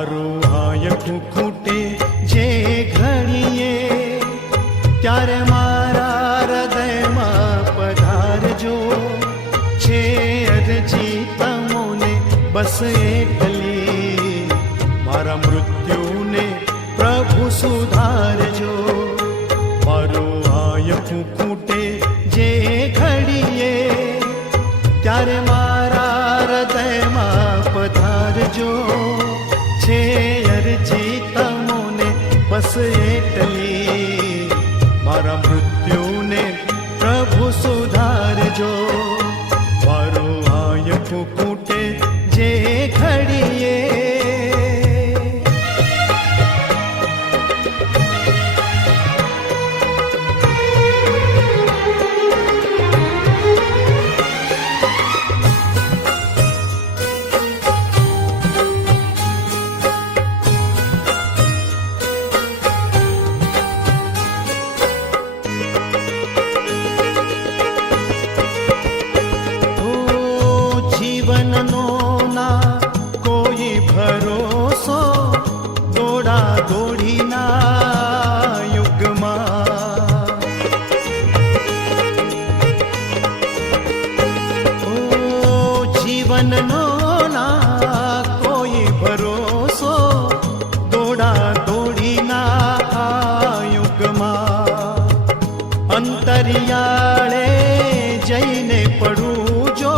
મારું હાયકું ખૂટે જે ઘડીએ, ત્યારે મારા હૃદયમાં પધારજો. છે અરજી તમોને બસ એકલી, મારા મૃત્યુને પ્રભુ સુધારજો. મારું હાયકું ખૂટે જે ઘડીએ, ત્યારે મારા હૃદયમાં પધારજો. છે અરજી તમોને બસ એટલી, મારા મૃત્યુને પ્રભુ સુધારજો. મારું હાયકું ખૂટે જે ઘડીએ. જીવનનો ના કોઈ ભરોસો, દોડા દોડીના યુગમાં. જીવનનો ના કોઈ ભરોસો, દોડા દોડીના યુગમાં. અંતરિયાળે જઈને પડું જો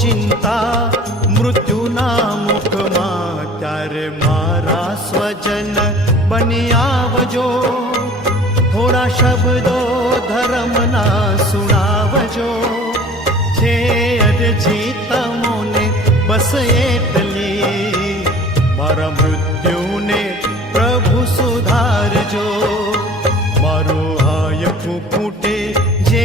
ચિંતા મૃત્યુના મુખમાં, ત્યારે મારા સ્વજન બની આવજો. થોડા શબ્દો ધર્મના સુણાવજો. છે અરજી તમોને બસ એટલી, મારા મૃત્યુને પ્રભુ સુધારજો. મારું હાયકું ખૂટે જે